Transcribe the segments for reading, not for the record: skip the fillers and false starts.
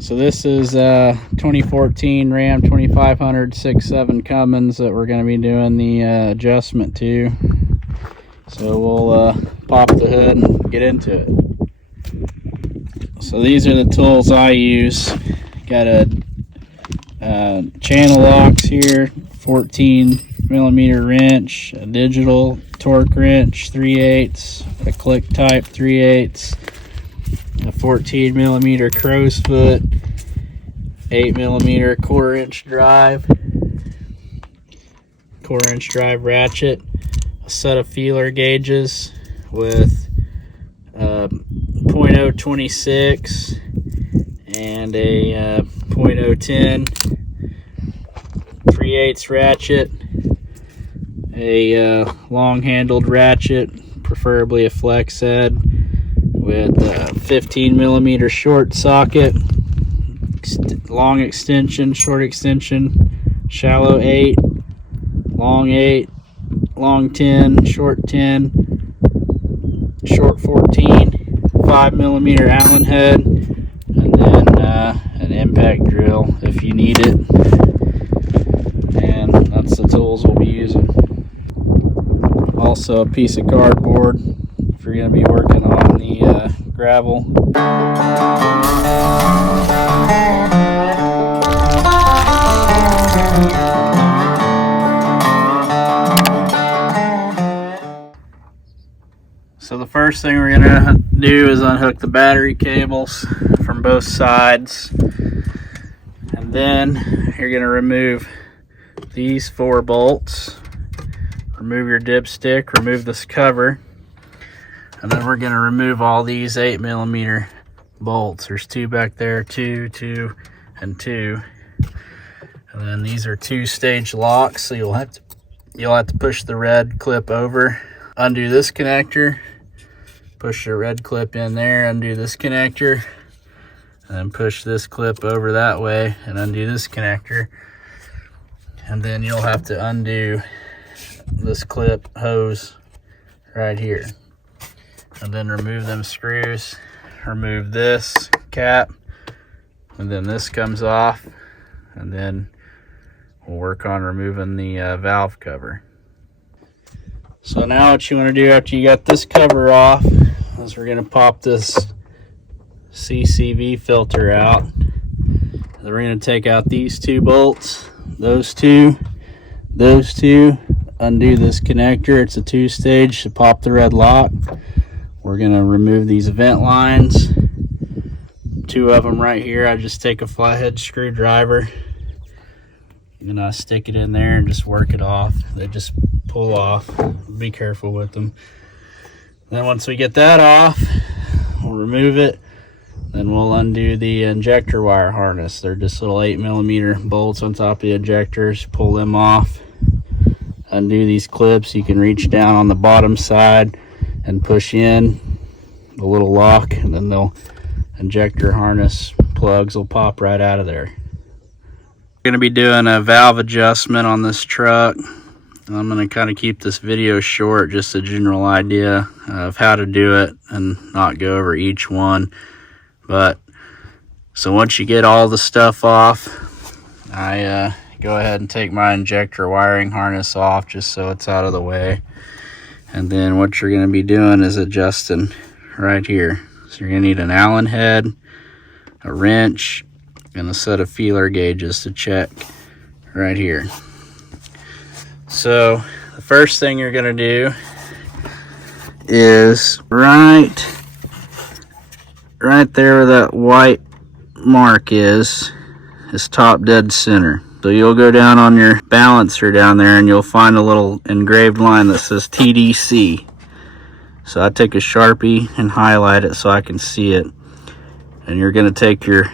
So this is 2014 Ram 2500 6.7 Cummins that we're going to be doing the adjustment to. So we'll pop the hood and get into it. So these are the tools I use. Got a channel locks here, 14mm wrench, a digital torque wrench 3/8, a click type 3/8, a 14mm crow's foot, 8mm quarter-inch drive ratchet, a set of feeler gauges with .026 and a .010 3/8 ratchet, a long-handled ratchet, preferably a flex head, with a 15mm short socket, long extension, short extension, shallow 8, long 8, long 10, short 10, short 14, 5mm Allen head, and then an impact drill if you need it. And that's the tools we'll be using. Also a piece of cardboard if you're going to be working on the gravel. So the first thing we're going to do is unhook the battery cables from both sides, and then you're going to remove these 4 bolts, remove your dipstick, remove this cover, and then we're going to remove all these 8mm bolts. There's 2 back there, 2, 2, and 2. And then these are 2-stage locks, so you'll have to push the red clip over, undo this connector, push the red clip in there, undo this connector, and then push this clip over that way and undo this connector. And then you'll have to undo this clip hose right here, and then remove them screws, remove this cap, and then this comes off, and then we'll work on removing the valve cover. So now what you want to do after you got this cover off is we're going to pop this CCV filter out. Then we're going to take out these 2 bolts, those two, undo this connector. It's a 2-stage to pop the red lock. We're going to remove these vent lines, 2 of them right here. I just take a flathead screwdriver and I stick it in there and just work it off. They just pull off. Be careful with them. Then once we get that off, we'll remove it. Then we'll undo the injector wire harness. They're just little 8mm bolts on top of the injectors. Pull them off. Undo these clips. You can reach down on the bottom side and push in the little lock, and then the injector harness plugs will pop right out of there. We're going to be doing a valve adjustment on this truck. I'm going to kind of keep this video short, just a general idea of how to do it and not go over each one. But so once you get all the stuff off, I go ahead and take my injector wiring harness off just so it's out of the way. And then what you're going to be doing is adjusting right here. So you're going to need an Allen head, a wrench, and a set of feeler gauges to check right here. So the first thing you're going to do is right there where that white mark is top dead center. So you'll go down on your balancer down there and you'll find a little engraved line that says TDC. So I take a Sharpie and highlight it so I can see it. And you're going to take your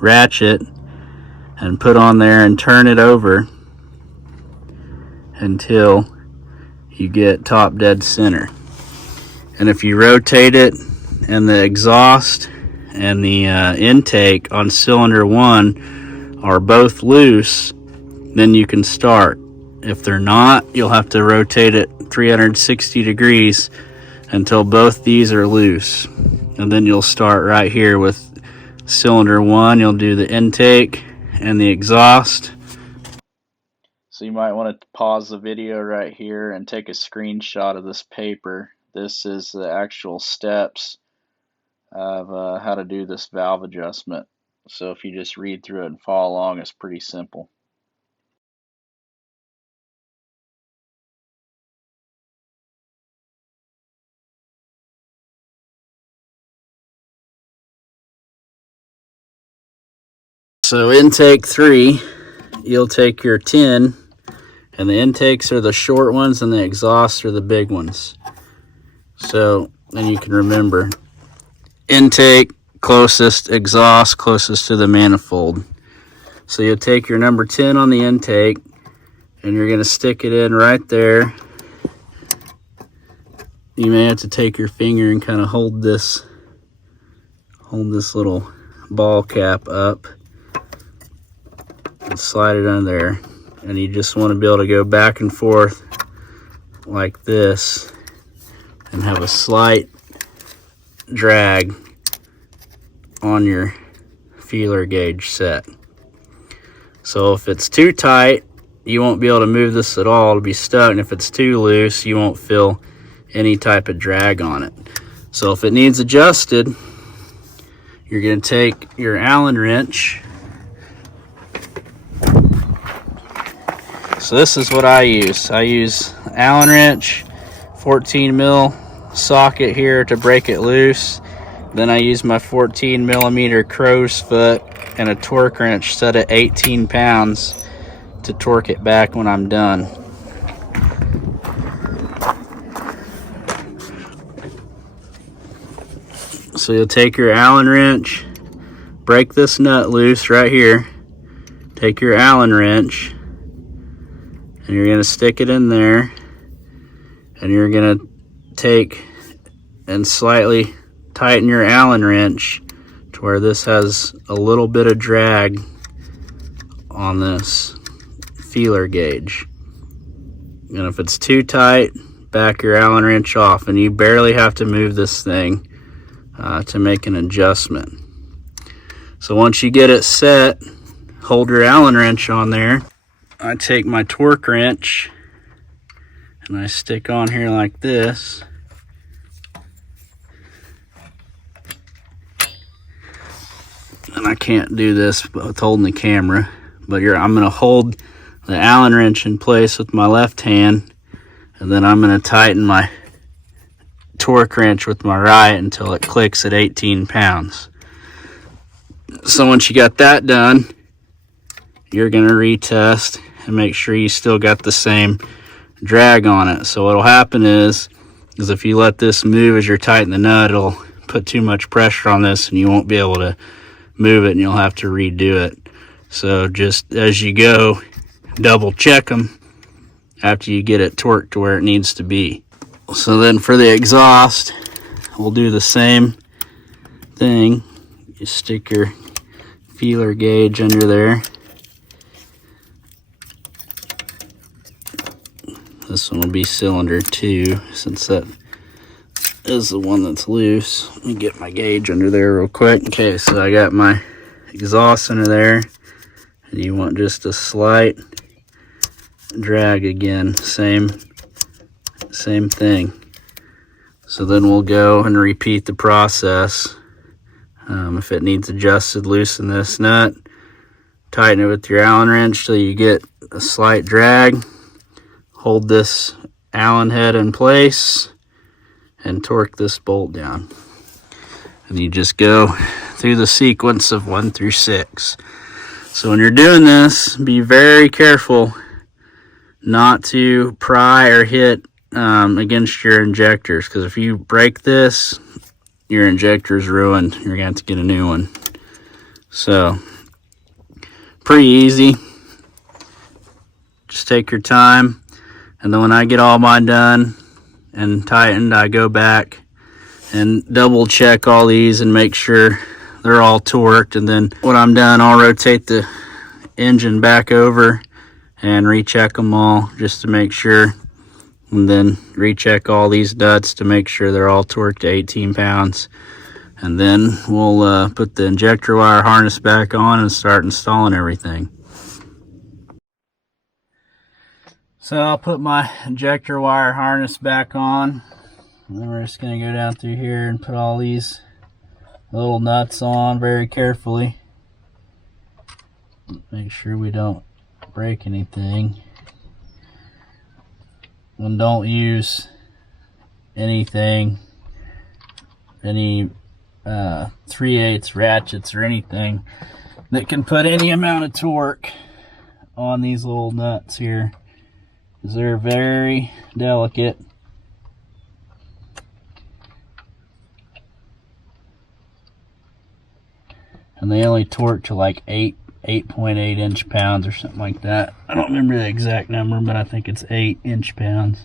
ratchet and put on there and turn it over until you get top dead center. And if you rotate it and the exhaust and the intake on cylinder 1 are both loose, then you can start. If they're not, you'll have to rotate it 360 degrees until both these are loose, and then you'll start right here with Cylinder 1, you'll do the intake and the exhaust. So you might want to pause the video right here and take a screenshot of this paper. This is the actual steps of how to do this valve adjustment. So if you just read through it and follow along, it's pretty simple. So intake 3, you'll take your 10, and the intakes are the short ones and the exhausts are the big ones. So then you can remember, intake closest, exhaust closest to the manifold. So you'll take your number 10 on the intake and you're going to stick it in right there. You may have to take your finger and kind of hold this little ball cap up and slide it under there. And you just want to be able to go back and forth like this and have a slight drag on your feeler gauge set. So if it's too tight, you won't be able to move this at all. It'll be stuck, and if it's too loose, you won't feel any type of drag on it. So if it needs adjusted, you're going to take your Allen wrench. So this is what I use. I use Allen wrench, 14 mil socket here to break it loose. Then I use my 14 millimeter crow's foot and a torque wrench set at 18 pounds to torque it back when I'm done. So you'll take your Allen wrench, break this nut loose right here, take your Allen wrench, and you're going to stick it in there, and you're going to take and slightly tighten your Allen wrench to where this has a little bit of drag on this feeler gauge. And if it's too tight, back your Allen wrench off, and you barely have to move this thing to make an adjustment. So once you get it set, hold your Allen wrench on there. I take my torque wrench and I stick on here like this. And I can't do this with holding the camera, but I'm going to hold the Allen wrench in place with my left hand, and then I'm going to tighten my torque wrench with my right until it clicks at 18 pounds. So once you got that done, you're going to retest and make sure you still got the same drag on it. So what'll happen is if you let this move as you're tightening the nut, it'll put too much pressure on this and you won't be able to move it and you'll have to redo it. So just as you go, double check them after you get it torqued to where it needs to be. So then for the exhaust, we'll do the same thing. You stick your feeler gauge under there. This one will be cylinder 2 since that is the one that's loose. Let me get my gauge under there real quick. Okay, so I got my exhaust under there, and you want just a slight drag again. Same thing. So then we'll go and repeat the process. If it needs adjusted, loosen this nut, tighten it with your Allen wrench till you get a slight drag. Hold this Allen head in place and torque this bolt down. And you just go through the sequence of 1 through 6. So when you're doing this, be very careful not to pry or hit against your injectors, because if you break this, your injector's ruined. You're gonna have to get a new one. So pretty easy. Just take your time, and then when I get all mine done and tightened, I go back and double check all these and make sure they're all torqued. And then when I'm done, I'll rotate the engine back over and recheck them all just to make sure, and then recheck all these nuts to make sure they're all torqued to 18 pounds. and then we'll put the injector wire harness back on and start installing everything. So I'll put my injector wire harness back on, and then we're just going to go down through here and put all these little nuts on very carefully. Make sure we don't break anything. And don't use anything, any 3/8 ratchets or anything that can put any amount of torque on these little nuts here, because they're very delicate. And they only torque to like 8.8 inch-pounds or something like that. I don't remember the exact number, but I think it's 8 inch-pounds.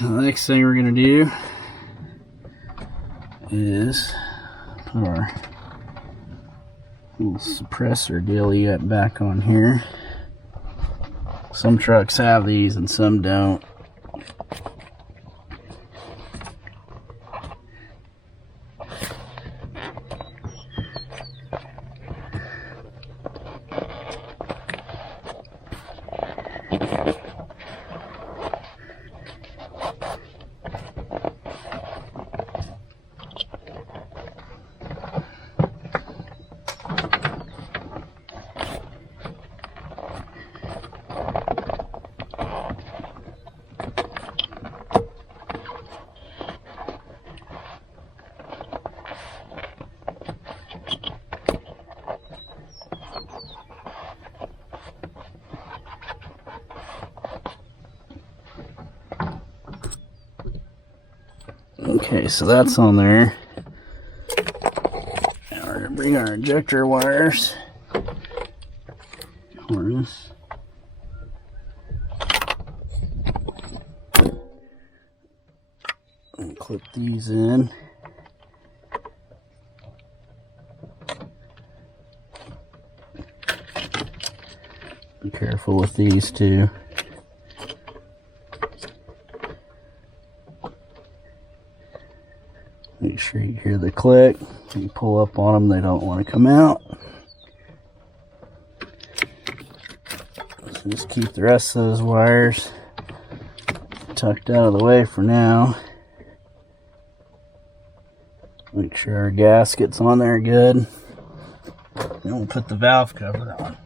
The next thing we're going to do is put our little suppressor dealie back on here. Some trucks have these and some don't. Okay, so that's on there. Now we're going to bring our injector wires, harness, and clip these in. Be careful with these too. Make sure you hear the click. You pull up on them, they don't want to come out. So just keep the rest of those wires tucked out of the way for now. Make sure our gasket's on there good. Then we'll put the valve cover on.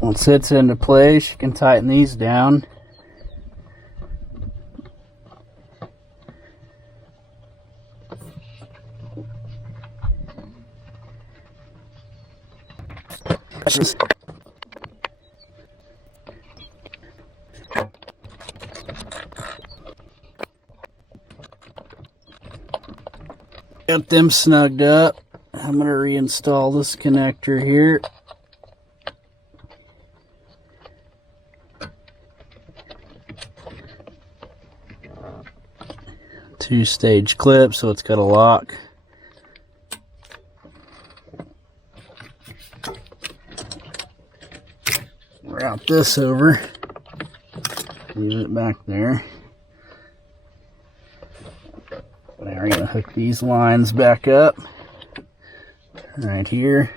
Once it's into place, you can tighten these down. Got them snugged up. I'm going to reinstall this connector here. Two-stage clip, so it's got a lock. Route this over. leave it back there. Now we're going to hook these lines back up right here.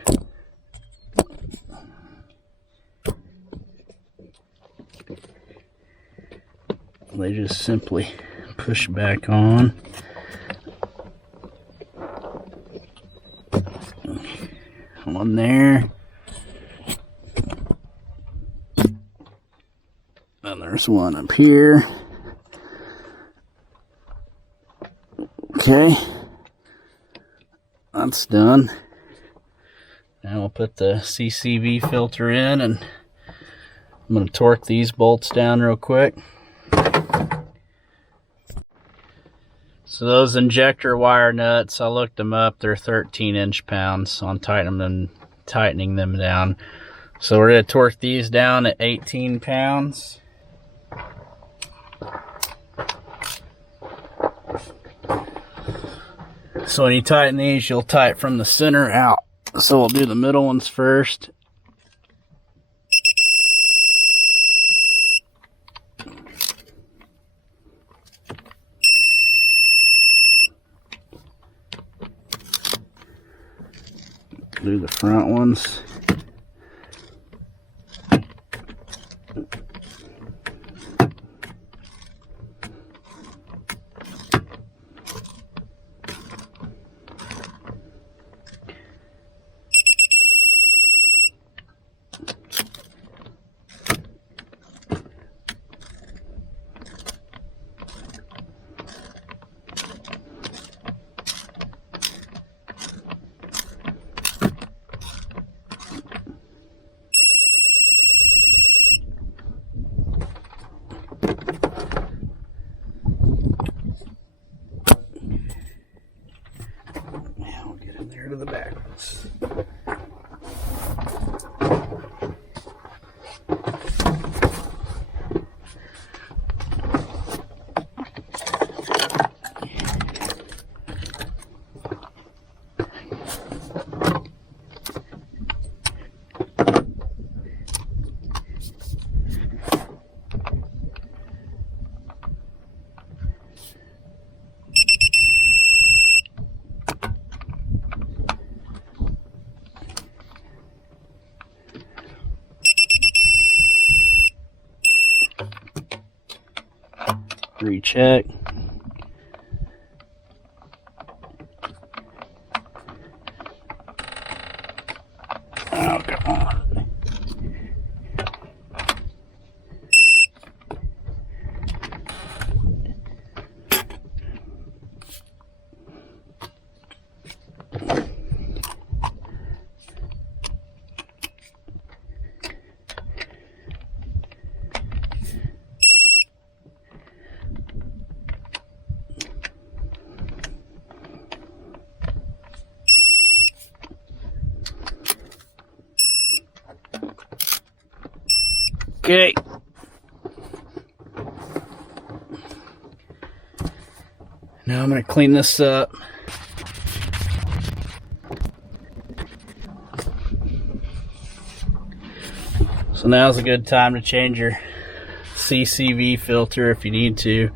They just simply push back on. One there. And there's one up here. Okay, that's done. Now we'll put the CCV filter in, and I'm going to torque these bolts down real quick. So those injector wire nuts, I looked them up, they're 13 inch-pounds, so I'm tightening them down. So we're going to torque these down at 18 pounds. So when you tighten these, you'll tighten from the center out. So we'll do the middle ones first. Do the front ones. To the back ones. Recheck. Oh, come on. Okay. Now I'm going to clean this up. So now's a good time to change your CCV filter if you need to.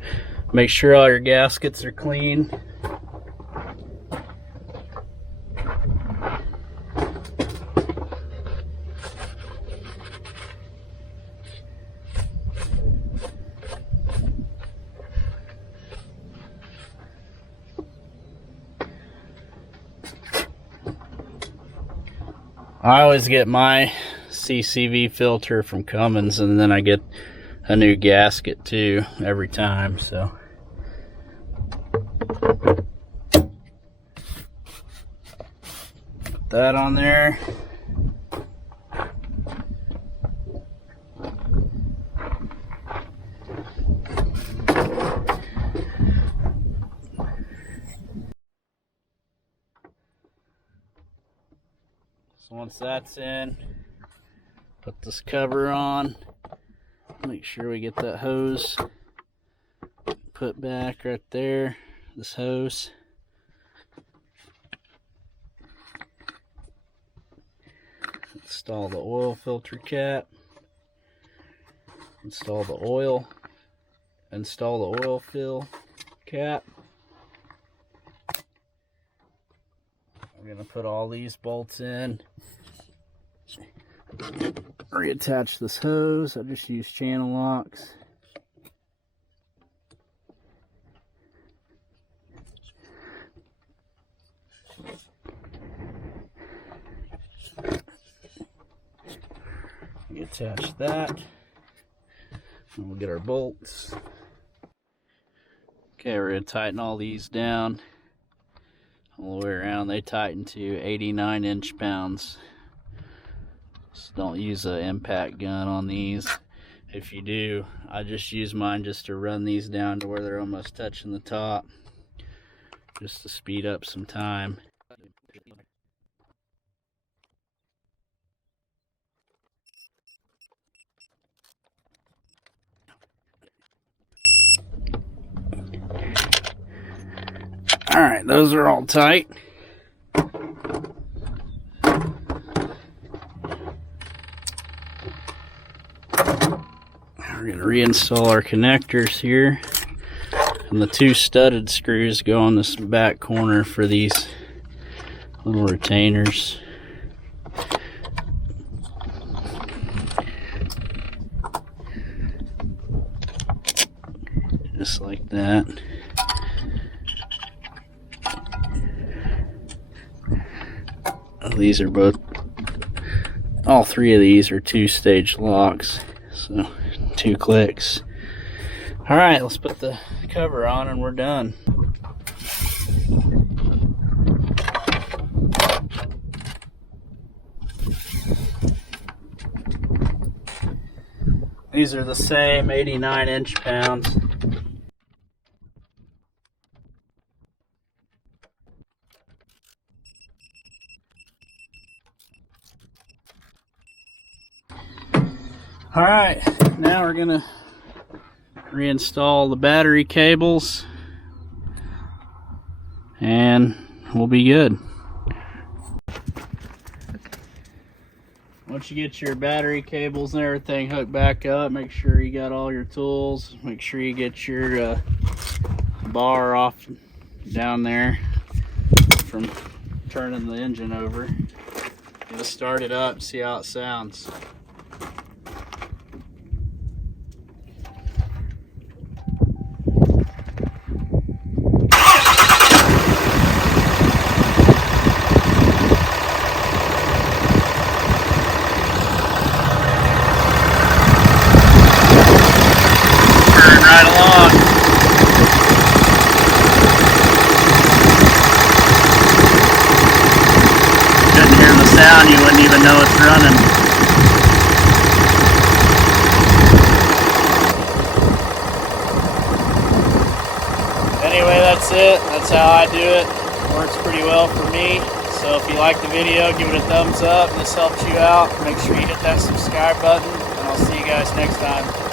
Make sure all your gaskets are clean. I always get my CCV filter from Cummins, and then I get a new gasket too every time. So put that on there. So once that's in, put this cover on. Make sure we get that hose put back right there, this hose. Install the oil filter cap. Install the oil install the oil fill cap. We're going to put all these bolts in. Reattach this hose. I just use channel locks. Attach that, and we'll get our bolts. Okay, we're going to tighten all these down all the way around. They tighten to 89 inch-pounds. Just don't use an impact gun on these. If you do, I just use mine just to run these down to where they're almost touching the top, just to speed up some time. All right, those are all tight. We're going to reinstall our connectors here. And the two studded screws go on this back corner for these little retainers. Just like that. These are both, all three of these are two-stage locks, so 2 clicks. All right, let's put the cover on and we're done. These are the same 89 inch-pounds. All right, now we're gonna reinstall the battery cables and we'll be good. Once you get your battery cables and everything hooked back up, make sure you got all your tools. Make sure you get your bar off down there from turning the engine over. Gonna start it up, see how it sounds. Right along. Couldn't hear the sound, you wouldn't even know it's running. Anyway, that's it. That's how I do it. Works pretty well for me. So if you like the video, give it a thumbs up. This helps you out. Make sure you hit that subscribe button, and I'll see you guys next time.